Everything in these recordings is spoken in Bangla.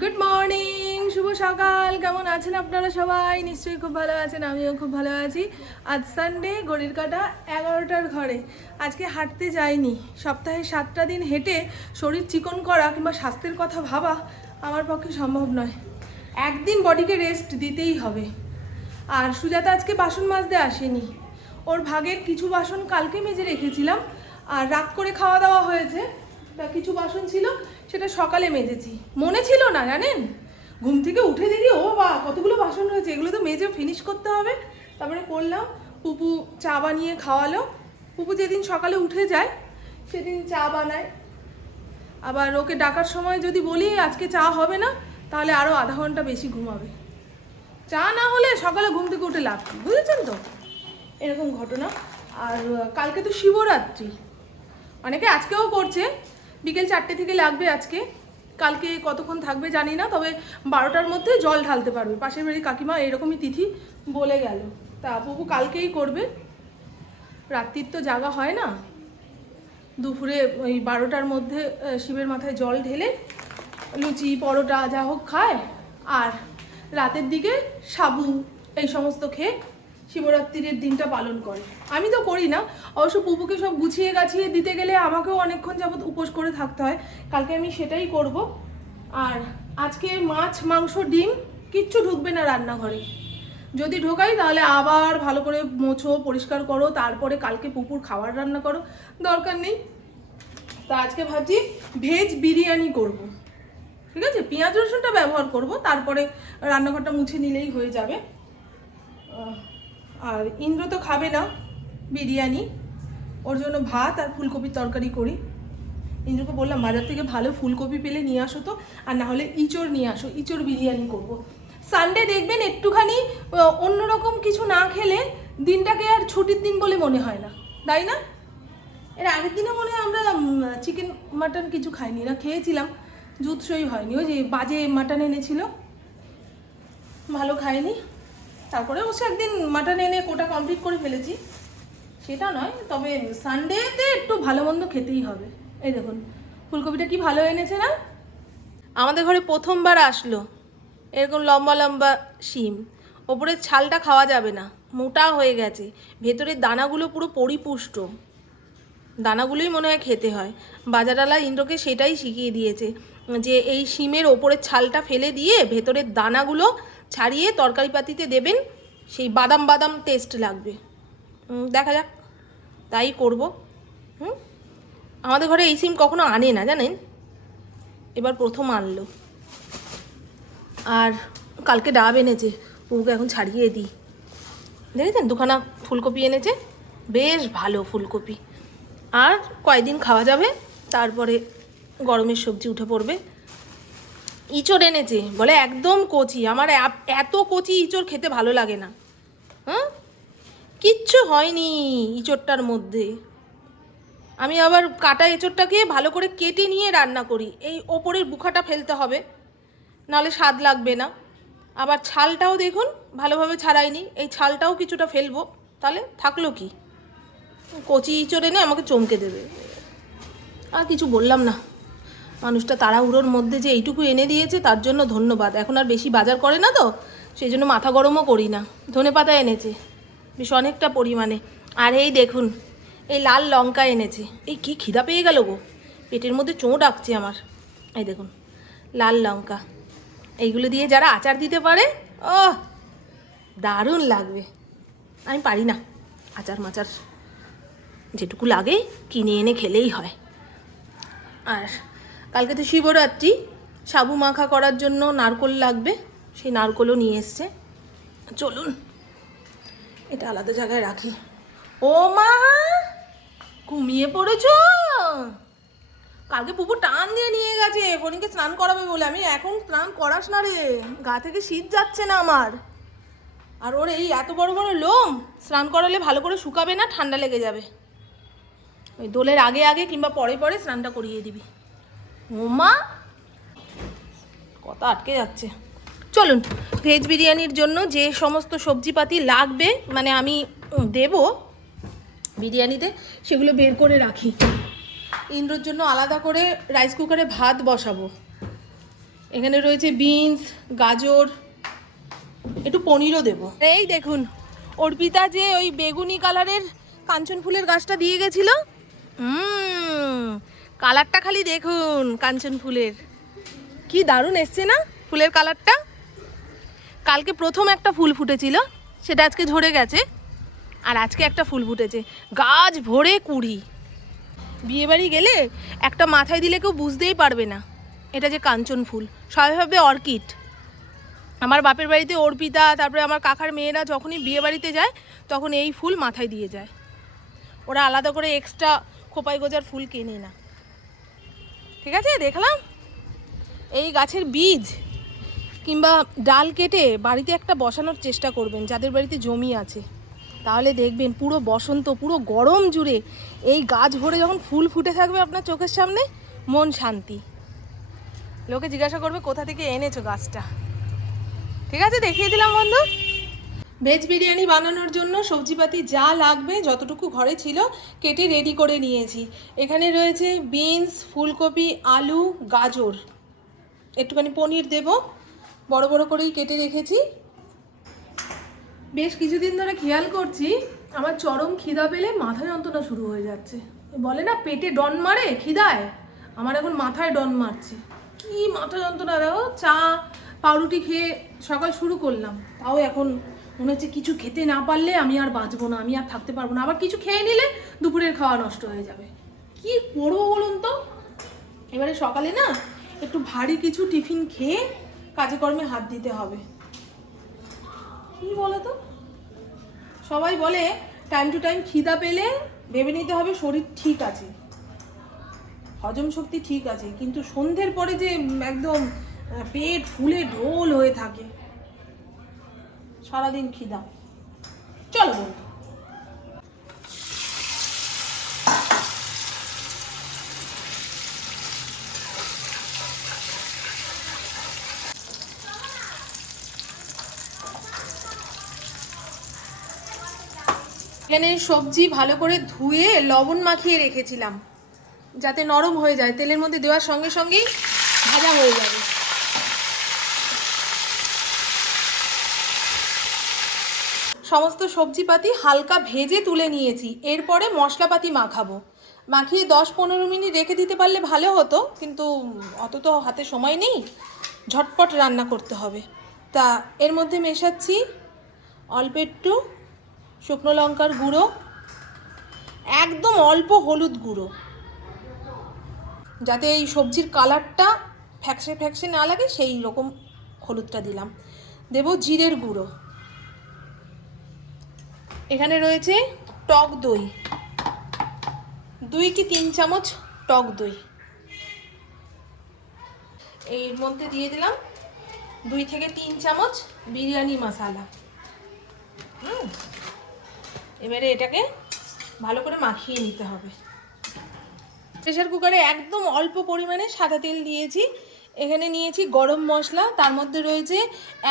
গুড মর্নিং, শুভ সকাল। কেমন আছেন আপনারা সবাই? নিশ্চয়ই খুব ভালো আছেন, আমিও খুব ভালো আছি। আজ সানডে, ঘড়ির কাঁটা 11টার ঘরে। আজকে হাঁটতে যাইনি। সপ্তাহে 7টা দিন হেঁটে শরীর চিকন করা কিংবা স্বাস্থ্যের কথা ভাবা আমার পক্ষে সম্ভব নয়। একদিন বডিকে রেস্ট দিতেই হবে। আর সুজাতা আজকে বাসন মাজতে আসেনি। ওর ভাগের কিছু বাসন কালকে মেজে রেখেছিলাম, আর রাত করে খাওয়া দাওয়া হয়েছে, তা কিছু বাসন ছিল সেটা সকালে মেজেছি। মনে ছিল না, জানেন, ঘুম থেকে উঠে দেখি ও বা কতগুলো বাসন রয়েছে, এগুলো তো মেজে ফিনিশ করতে হবে। তারপরে করলাম। পুপু চা বানিয়ে খাওয়ালো। পুপু যেদিন সকালে উঠে যায় সেদিন চা বানায়। আবার ওকে ডাকার সময় যদি বলি আজকে চা হবে না, তাহলে আরও আধা ঘন্টা বেশি ঘুমাবে। চা না হলে সকালে ঘুম থেকে উঠে লাভ কি, বুঝেছেন তো? এরকম ঘটনা। আর কালকে তো শিবরাত্রি, অনেকে আজকেও করছে। বিকেল 4টে থেকে লাগবে আজকে। কালকে কতক্ষণ থাকবে জানি না, তবে 12টার মধ্যে জল ঢালতে পারবে। পাশের বাড়ির কাকিমা এরকমই তিথি বলে গেল। তা বাবু কালকেই করবে। রাত্রির তো জাগা হয় না। দুপুরে ওই 12টার মধ্যে শিবের মাথায় জল ঢেলে লুচি পরোটা যা হোক খায়, আর রাতের দিকে সাবু এই সমস্ত খেয়ে শিবরাত্রির দিনটা পালন করে। আমি তো করি না অবশ্য। পুপুকে সব গুছিয়ে গাছিয়ে দিতে গেলে আমাকেও অনেকক্ষণ যাবত উপোস করে থাকতে হয়। কালকে আমি সেটাই করব। আর আজকে মাছ মাংস ডিম কিচ্ছু ঢুকবে না রান্নাঘরে। যদি ঢোকাই তাহলে আবার ভালো করে মোছো, পরিষ্কার করো, তারপরে কালকে পুকুর খাবার রান্না করো। দরকার নেই। তা আজকে ভাবছি ভেজ বিরিয়ানি করব। ঠিক আছে, পেঁয়াজ রসুনটা ব্যবহার করব, তারপরে রান্নাঘরটা মুছে নিলেই হয়ে যাবে। আর ইন্দ্র তো খাবে না বিরিয়ানি, ওর জন্য ভাত আর ফুলকপির তরকারি করি। ইন্দ্রকে বললাম বাজার থেকে ভালো ফুলকপি পেলে নিয়ে আসো তো, আর না হলে ইঁচড় নিয়ে আসো, ইঁচড় বিরিয়ানি করব। সানডে দেখবেন একটুখানি অন্যরকম কিছু না খেলে দিনটাকে আর ছুটির দিন বলে মনে হয় না, তাই না? এর আগের দিনে মনে হয় আমরা চিকেন মাটন কিছু খাইনি, না খেয়েছিলাম, জুৎসই হয়নি। ওই যে বাজে মাটন এনেছিল, ভালো খাইনি। তারপরে অবশ্য একদিন মাটন এনে কোটা কমপ্লিট করে ফেলেছি, সেটা নয়। তবে সানডেতে একটু ভালো মন্দ খেতেই হবে। এই দেখুন ফুলকপিটা কি ভালো এনেছে না? আমাদের ঘরে প্রথমবার আসলো এরকম লম্বা লম্বা শিম। ওপরের ছালটা খাওয়া যাবে না, মোটা হয়ে গেছে, ভেতরের দানাগুলো পুরো পরিপুষ্ট। দানাগুলোই মনে হয় খেতে হয়। বাজারওয়ালা ইন্দ্রকে সেটাই শিখিয়ে দিয়েছে, যে এই শিমের ওপরের ছালটা ফেলে দিয়ে ভেতরের দানাগুলো ছাড়িয়ে তরকারি পাতিতে দেবেন, সেই বাদাম বাদাম টেস্ট লাগবে। দেখা যাক, তাই করব। আমাদের ঘরে এই শিম কখনো আনে না, জানেন, এবার প্রথম আনলো। আর কালকে ডাব এনেছে, ওকে এখন ছাড়িয়ে দিই। দেখেছেন দুখানা ফুলকপি এনেছে, বেশ ভালো ফুলকপি। আর কয়েকদিন খাওয়া যাবে, তারপরে গরমের সবজি উঠে পড়বে। ইঁচড় এনেছে, বলে একদম কচি। আমার এত কচি ইঁচড় খেতে ভালো লাগে না। হ্যাঁ, কিচ্ছু হয়নি ইঁচড়টার মধ্যে। আমি আবার কাটা এঁচড়টাকে ভালো করে কেটে নিয়ে রান্না করি। এই ওপরের বুখাটা ফেলতে হবে, নাহলে স্বাদ লাগবে না। আবার ছালটাও দেখুন ভালোভাবে ছাড়াইনি, এই ছালটাও কিছুটা ফেলবো, তাহলে থাকলো কি? কচি ইঁচড় এনে আমাকে চমকে দেবে। আর কিছু বললাম না। মানুষটা তাড়াহুড়োর মধ্যে যে এইটুকু এনে দিয়েছে তার জন্য ধন্যবাদ। এখন আর বেশি বাজার করে না তো, সেই জন্য মাথা গরমও করি না। ধনেপাতা এনেছে বেশ অনেকটা পরিমাণে। আর এই দেখুন এই লাল লঙ্কা এনেছে। এই কি খিদা পেয়ে গেল গো, পেটের মধ্যে চোঁ ডাকছে আমার। এই দেখুন লাল লঙ্কা, এইগুলো দিয়ে যারা আচার দিতে পারে, ও দারুণ লাগবে। আমি পারি না আচার মাচার, যেটুকু লাগে কিনে এনে খেলেই হয়। আর কালকে তো শিবরাত্রি, সাবু মাখা করার জন্য নারকোল লাগবে, সেই নারকোলও নিয়ে এসছে। চলুন এটা আলাদা জায়গায় রাখি। ও মা, ঘুমিয়ে পড়েছ? কালকে পুকুর টান দিয়ে নিয়ে গেছে ফণিকে স্নান করাবে বলে। আমি এখন স্নান করাস না রে, গা থেকে শীত যাচ্ছে না আমার। আর ওর এই এত বড় বড় লোম, স্নান করালে ভালো করে শুকাবে না, ঠান্ডা লেগে যাবে। ওই দোলের আগে আগে কিংবা পরে পরে স্নানটা করিয়ে দিবি। ওমা, কথা আটকে যাচ্ছে। চলুন ভেজ বিরিয়ানির জন্য যে সমস্ত সবজিপাতি লাগবে, মানে আমি দেব বিরিয়ানিতে, সেগুলো বের করে রাখি। ইন্দ্রর জন্য আলাদা করে রাইস কুকারে ভাত বসাবো। এখানে রয়েছে বিনস, গাজর, একটু পনিরও দেবো। এই দেখুন অর্পিতা যে ওই বেগুনি কালারের কাঞ্চন ফুলের গাছটা দিয়ে গেছিল, কালারটা খালি দেখুন, কাঞ্চন ফুলের কি দারুণ এসছে না ফুলের কালারটা। কালকে প্রথম একটা ফুল ফুটেছিল, সেটা আজকে ঝরে গেছে, আর আজকে একটা ফুল ফুটেছে, গাছ ভরে কুড়ি। বিয়েবাড়ি গেলে একটা মাথায় দিলে কেউ বুঝতেই পারবে না এটা যে কাঞ্চন ফুল, সবাই ভাবে অর্কিড। আমার বাপের বাড়িতে অর্পিতা, তারপরে আমার কাকার মেয়েরা যখনই বিয়ে বাড়িতে যায় তখন এই ফুল মাথায় দিয়ে যায়, ওরা আলাদা করে এক্সট্রা খোপাই গোজার ফুল কেনে না। ঠিক আছে, দেখলাম এই গাছের বীজ কিংবা ডাল কেটে বাড়িতে একটা বসানোর চেষ্টা করবেন যাদের বাড়িতে জমি আছে, তাহলে দেখবেন পুরো বসন্ত, পুরো গরম জুড়ে এই গাছ ভরে যখন ফুল ফুটে থাকবে আপনার চোখের সামনে, মন শান্তি। লোকে জিজ্ঞাসা করবে কোথা থেকে এনেছো গাছটা। ঠিক আছে, দেখিয়ে দিলাম বন্ধু। ভেজ বিরিয়ানি বানানোর জন্য সবজিপাতি যা লাগবে যতটুকু ঘরে ছিল কেটে রেডি করে নিয়েছি। এখানে রয়েছে বিনস, ফুলকপি, আলু, গাজর, একটুখানি পনির দেব, বড় বড় করেই কেটে রেখেছি। বেশ কিছুদিন ধরে খেয়াল করছি আমার চরম খিদা পেলে মাথা যন্ত্রণা শুরু হয়ে যাচ্ছে। বলে না পেটে ডন মারে খিদায়, আমার এখন মাথায় ডন মারছে। কি মাথা যন্ত্রণা রাও, চা পাউরুটি খেয়ে সকাল শুরু করলাম, তাও এখন মনে হচ্ছে কিছু খেতে না পারলে আমি আর বাঁচবো না, আমি আর থাকতে পারবো না। আবার কিছু খেয়ে নিলে দুপুরের খাওয়া নষ্ট হয়ে যাবে। কি করবো বলুন তো। এবারে সকালে না একটু ভারী কিছু টিফিন খেয়ে কাজে কর্মে হাত দিতে হবে। কি বলো তো, সবাই বলে টাইম টু টাইম খিদা পেলে ভেবে নিতে হবে শরীর ঠিক আছে, হজম শক্তি ঠিক আছে, কিন্তু সন্ধ্যের পরে যে একদম পেট ফুলে ঢোল হয়ে থাকে, সারাদিন খিদা। চলো বন্ধু, এখানে সবজি ভালো করে ধুয়ে লবণ মাখিয়ে রেখেছিলাম যাতে নরম হয়ে যায়, তেলের মধ্যে দেওয়ার সঙ্গে সঙ্গেই ভাজা হয়ে যাবে। সমস্ত সবজিপাতি হালকা ভেজে তুলে নিয়েছি, এরপরে মশলাপাতি মাখাবো। মাখিয়ে 10-15 মিনিট রেখে দিতে পারলে ভালো হতো, কিন্তু অত তো হাতে সময় নেই, ঝটপট রান্না করতে হবে। তা এর মধ্যে মেশাচ্ছি অল্প একটু শুকনো লঙ্কার গুঁড়ো, একদম অল্প হলুদ গুঁড়ো, যাতে এই সবজির কালারটা ফ্যাকসে ফ্যাকসে না লাগে সেই রকম হলুদটা দিলাম। দেব জিরের গুঁড়ো। এখানে রয়েছে টক দই, 2 কি 3 চামচ টক দই। এর মধ্যে দিয়ে দিলাম 2 থেকে 3 চামচ বিরিয়ানি মশলা। এবারে এটাকে ভালো করে মাখিয়ে নিতে হবে। প্রেসার কুকারে একদম অল্প পরিমাণে সাদা তেল দিয়েছি। এখানে নিয়েছি গরম মশলা, তার মধ্যে রয়েছে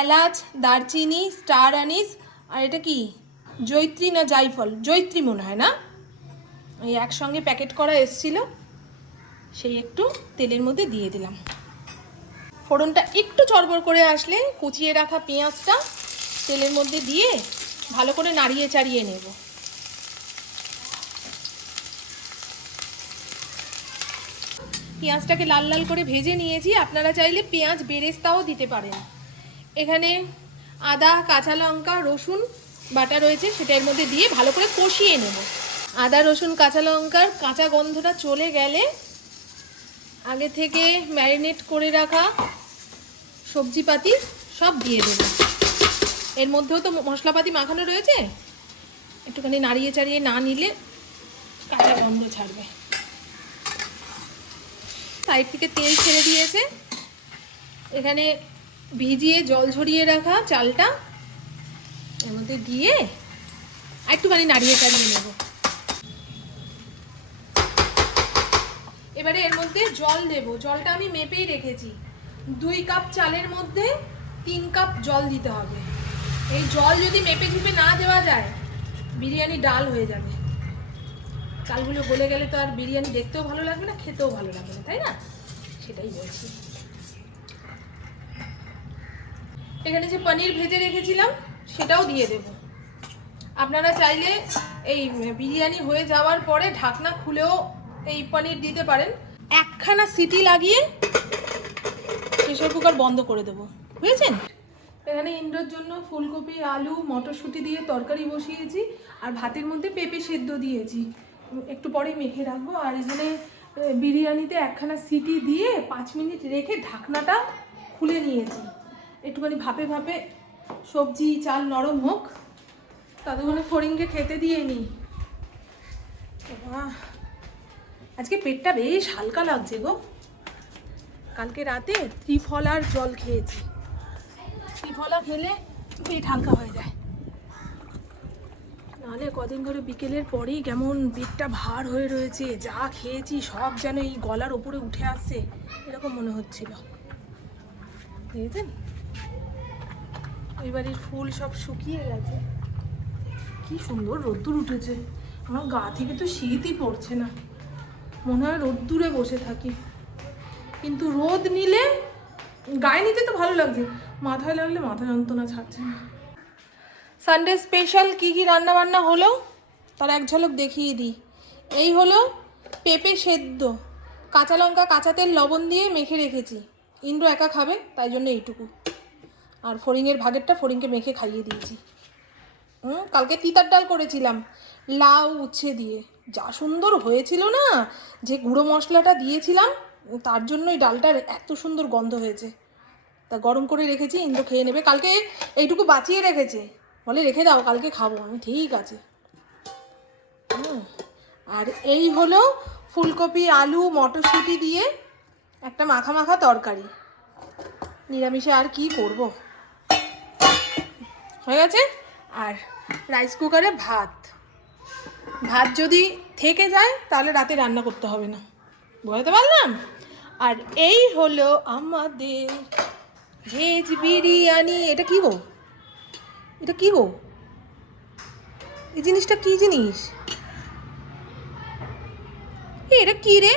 এলাচ, দারচিনি, স্টার আনিস, আর এটা কি জয়িত্রী না জায়ফল, জয়িত্রী মনে হয় না, এই একসঙ্গে প্যাকেট করা এসছিল, সেই একটু তেলের মধ্যে দিয়ে দিলাম। ফোড়নটা একটু চড়বড় করে আসলে কুচিয়ে রাখা পেঁয়াজটা তেলের মধ্যে দিয়ে ভালো করে নাড়িয়ে চাড়িয়ে নেব। পেঁয়াজটাকে লাল লাল করে ভেজে নিয়েছি, আপনারা চাইলে পেঁয়াজ বেরেস্তাও দিতে পারেন। এখানে আদা, কাঁচা লঙ্কা, রসুন বাটা রয়েছে, সেটা এর মধ্যে দিয়ে ভালো করে কষিয়ে নেব। আদা, রসুন, কাঁচা লঙ্কার কাঁচা গন্ধটা চলে গেলে আগে থেকে ম্যারিনেট করে রাখা সবজিপাতি সব দিয়ে দেব। এর মধ্যেও তো মশলাপাতি মাখানো রয়েছে, একটুখানি নাড়িয়ে চাড়িয়ে না নিলে কাঁচা গন্ধ ছাড়বে। সাইড থেকে তেল ছেড়ে দিয়েছে। এখানে ভিজিয়ে জল ঝরিয়ে রাখা চালটা এর মধ্যে দিয়ে একটুখানি নাড়িয়ে চাড়িয়ে নেব। এবারে এর মধ্যে জল দেব। জলটা আমি মেপেই রেখেছি, 2 কাপ চালের মধ্যে 3 কাপ জল দিতে হবে। এই জল যদি মেপে ঝিপে না দেওয়া যায় বিরিয়ানি ডাল হয়ে যাবে, চালগুলো গলে গেলে তো আর বিরিয়ানি দেখতেও ভালো লাগবে না, খেতেও ভালো লাগবে না, তাই না? সেটাই বলছি। এখানে যে পনির ভেজে রেখেছিলাম সেটাও দিয়ে দেব। আপনারা চাইলে এই বিরিয়ানি হয়ে যাওয়ার পরে ঢাকনা খুলেও এই পনির দিতে পারেন। একখানা সিটি লাগিয়ে প্রেসার কুকার বন্ধ করে দেবো, বুঝেছেন? এখানে ইন্দ্রর জন্য ফুলকপি, আলু, মটরশুঁটি দিয়ে তরকারি বসিয়েছি, আর ভাতের মধ্যে পেঁপে সেদ্ধ দিয়েছি, একটু পরে মেখে রাখবো। আর এখানে বিরিয়ানিতে একখানা সিটি দিয়ে 5 মিনিট রেখে ঢাকনাটা খুলে নিয়েছি, একটুখানি ভাপে ভাপে সবজি চাল নরম হোক, ততক্ষণে ফড়িংকে খেতে দিয়ে নিই। আজকে পেটটা বেশ হালকা লাগছে গো। কালকে রাতে ত্রিফলার জল খেয়েছি, ত্রিফলা খেলে পেট হালকা হয়ে যায়, নাহলে কদিন ধরে বিকেলের পরেই কেমন পেটটা ভার হয়ে রয়েছে, যা খেয়েছি সব যেন এই গলার ওপরে উঠে আসছে এরকম মনে হচ্ছিল, বুঝেছেন? এই বাড়ির ফুল সব শুকিয়ে গেছে, কি সুন্দর রোদ্দুর উঠেছে, আমার গা থেকে তো শীতই পড়ছে না, মনে হয় রোদ্দুরে বসে থাকি, কিন্তু রোদ নিলে গায়ে নিতে তো ভালো লাগছে, মাথায় লাগলে মাথা যন্ত্রণা ছাড়ছে না। সানডে স্পেশাল কী কী রান্নাবান্না হলো তার এক ঝলক দেখিয়ে দিই। এই হলো পেঁপে সেদ্ধ, কাঁচা লঙ্কা, কাঁচা তেল, লবণ দিয়ে মেখে রেখেছি, ইন্দ্র একা খাবে তাই জন্য এইটুকু, আর ফড়িংয়ের ভাগেরটা ফড়িংকে মেখে খাইয়ে দিয়েছি। কালকে তিতার ডাল করেছিলাম লাউ উচ্ছে দিয়ে, যা সুন্দর হয়েছিল না, যে গুঁড়ো মশলাটা দিয়েছিলাম তার জন্যই ডালটার এত সুন্দর গন্ধ হয়েছে। তা গরম করে রেখেছি, ইন্দ্র খেয়ে নেবে, কালকে এইটুকু বাঁচিয়ে রেখেছে, বলে রেখে দাও কালকে খাবো, আমি ঠিক আছে। আর এই হলো ফুলকপি, আলু, মটরশুঁটি দিয়ে একটা মাখা মাখা তরকারি, নিরামিষে আর কি করব, হয়ে গেছে। আর রাইস কুকারে ভাত যদি থেকে যায় তাহলে রাতে রান্না করতে হবে না, বুঝতে পারলাম। আর এই হলো আমাদের ভেজ বিরিয়ানি। এটা কি গো, এটা কি গো, এই জিনিসটা কি জিনিস, এটা কি রে?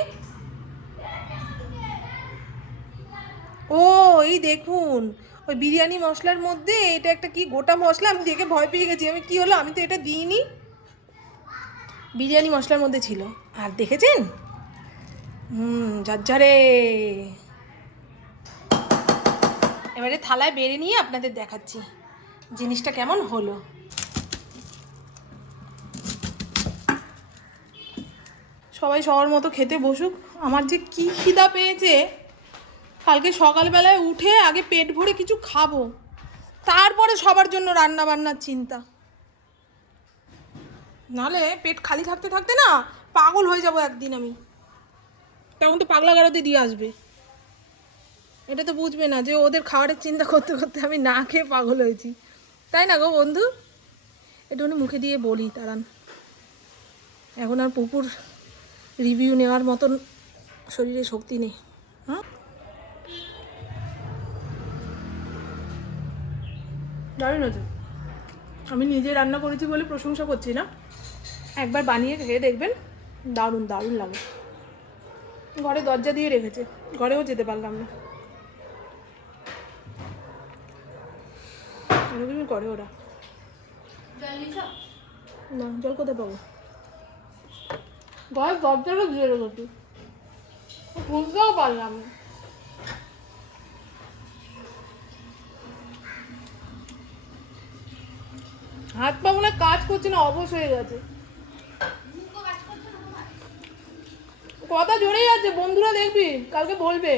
ও এই দেখুন, ওই বিরিয়ানি মশলার মধ্যে এটা একটা কি গোটা মশলা, আমি দেখে ভয় পেয়ে গেছি, আমি কি হলো, আমি তো এটা দিইনি, বিরিয়ানি মশলার মধ্যে ছিল। আর দেখেছেন ঝরঝরে, এবারে থালায় বেড়ে নিয়ে আপনাদের দেখাচ্ছি জিনিসটা কেমন হলো। সবাই সবার মতো খেতে বসুক, আমার যে কি খিদা পেয়েছে, কালকে সকালবেলায় উঠে আগে পেট ভরে কিছু খাবো, তারপরে সবার জন্য রান্না বান্নার চিন্তা, নাহলে পেট খালি থাকতে থাকতে না পাগল হয়ে যাব একদিন আমি, তখন তো পাগলা গারদে দিয়ে আসবে, এটা তো বুঝবে না যে ওদের খাবারের চিন্তা করতে করতে আমি না খেয়ে পাগল হয়েছি, তাই না গো বন্ধু? একটুখানি মুখে দিয়ে বলি দাঁড়ান, এখন আর পুকুর রিভিউ নেওয়ার মতন শরীরে শক্তি নেই। হ্যাঁ, দারুণ আছে, আমি নিজে রান্না করেছি বলে প্রশংসা করছি না, একবার বানিয়ে খেয়ে দেখবেন, দারুণ দারুণ লাগে। ঘরে দরজা দিয়ে রেখেছে, ঘরেও যেতে পারলাম না, এরকমই করে ওরা। না জল কোথায় পাবো, ঘরের দরজাটা দিয়ে রেখেছি, বুঝতেও পারলাম না। হাত পা মনে কাজ করছে না, অবশ হয়ে গেছে, কথা জোরেই আছে, বন্ধুরা দেখবি কালকে বলবে।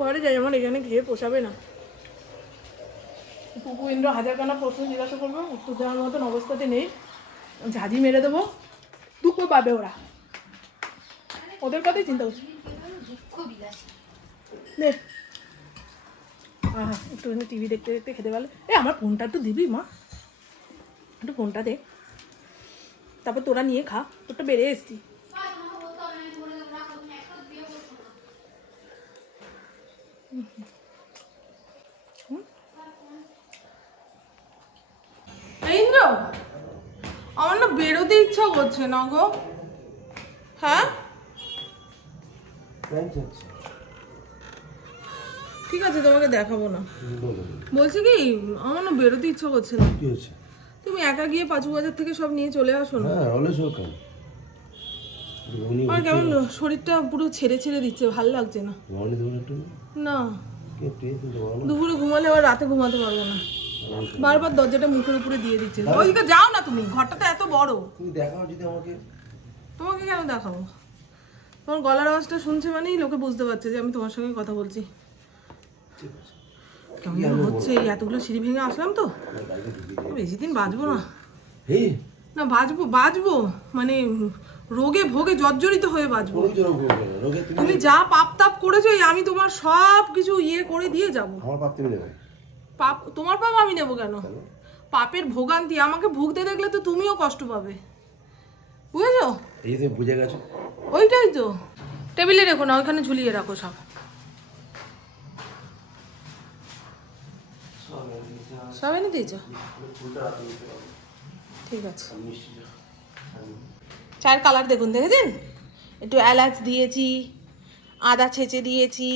ঘরে যাই, আমার এখানে খেয়ে পোষাবে না, পুপু ইন্দ্র হাজারখানা প্রশ্ন জিজ্ঞাসা করবো, উত্তর দেওয়ার মতন অবস্থাতে নেই, ঝাঁঝি মেরে দেবো, দুঃখ পাবে ওরা, ওদের কথাই চিন্তা করছি। একটু টিভি দেখতে দেখতে খেতে পারলে, আমার ফোনটা একটু দিবি মা, একটু ফোনটা দে, তারপর তোরা নিয়ে খা, তোরটা বেড়ে এসছি। ইন্দ্র, আমার না বেরোতে ইচ্ছা করছে না গো। হ্যাঁ ঠিক আছে, তোমাকে দেখাবো না। বলো বলছি কি, আমার না বেরোতে ইচ্ছা করছে না। কি হচ্ছে? তুমি একা গিয়ে পাঁচু বাজার থেকে সব নিয়ে চলে আসো না। হ্যাঁ অলস কেন উনি আমার কেমন শরীরটা পুরো ছেড়ে ছেড়ে দিচ্ছে, ভালো লাগছে না। মনে দেবো একটু না, কে প্লিজ কিন্তু বলো না দুপুরে ঘুমালে আবার রাতে ঘুমাতে পারবো না। বারবার দরজাটা মুখের উপরে দিয়ে দিচ্ছে। ওইদিকে যাও না তুমি, ঘরটা তো এত বড়। তুমি দেখাও যদি আমাকে। তোমাকে কেন দেখাবো? তোমার গলার আওয়াজটা শুনছে মানেই লোকে বুঝতে পারছে যে আমি তোমার সঙ্গে কথা বলছি। ঠিক আছে কেমন যেন হচ্ছে, এই এতগুলো সিঁড়ি ভেঙে আসলাম তো, আমার বাইকে ঢুকিয়ে দিয়ে বেশি দিন বাঁচবো না। হে না বাঁচবো মানে রোগে ভোগে জর্জরিত হয়ে বাঁচবো। কোনো জোর করবে না রোগে তুমি তুমি যা পাপ তাপ করেছো, আমি তোমার সব কিছু করে দিয়ে যাব। আমার পাপ তুমি নেবে পাপ, তোমার পাপ আমি নেবো কেন? পাপের ভোগান্তি আমাকে ভুগতে দেখলে তো তুমিও কষ্ট পাবে, বুঝেছো? এই যে তুমি বুঝে গেছো। ওইটাই তো। টেবিলে রেখো না, ওইখানে ঝুলিয়ে রাখো সব। সব এনে দিয়েছ? ঠিক আছে। চায়ের কালার দেখুন, দেখেছেন? একটু এলাচ দিয়েছি, আদা ছেঁচে দিয়েছি।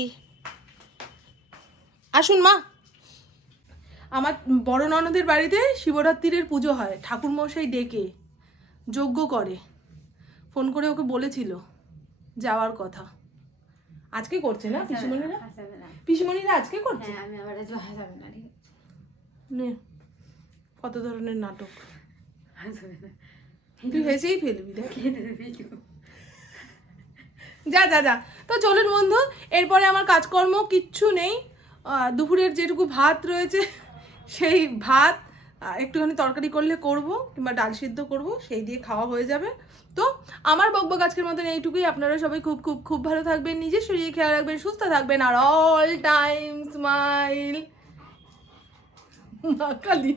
আসুন মা। আমার বড় ননদের বাড়িতে শিবরাত্রির পুজো হয়, ঠাকুর মশাই ডেকে যজ্ঞ করে। ফোন করে ওকে বলেছিল যাওয়ার কথা। আজকে করছে না পিসিমণিরা? পিসিমণিরা আজকে করছে। আমি আবার আজ হাসাবে না, ঠিক নে, কত ধরনের নাটক। হাসাবে না, তুই হেসেই ফেলবি, দেখ। খেতে দেবে কেউ। যা যা যা। তো চলুন বন্ধু, এরপরে আমার কাজকর্ম কিচ্ছু নেই। দুপুরের যেটুকু ভাত রয়েছে সেই ভাত একটুখানি তরকারি করলে করব, কিংবা ডাল সিদ্ধ করব, সেই দিয়ে খাওয়া হয়ে যাবে। তো আমার বকবক আজকের মতন এইটুকুই। আপনারা সবাই খুব খুব খুব ভালো থাকবেন, নিজের শরীরে খেয়াল রাখবেন, সুস্থ থাকবেন, আর অল টাইম স্মাইল। মা কালী।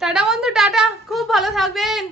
টাটা বন্ধু, টাটা, খুব ভালো থাকবেন।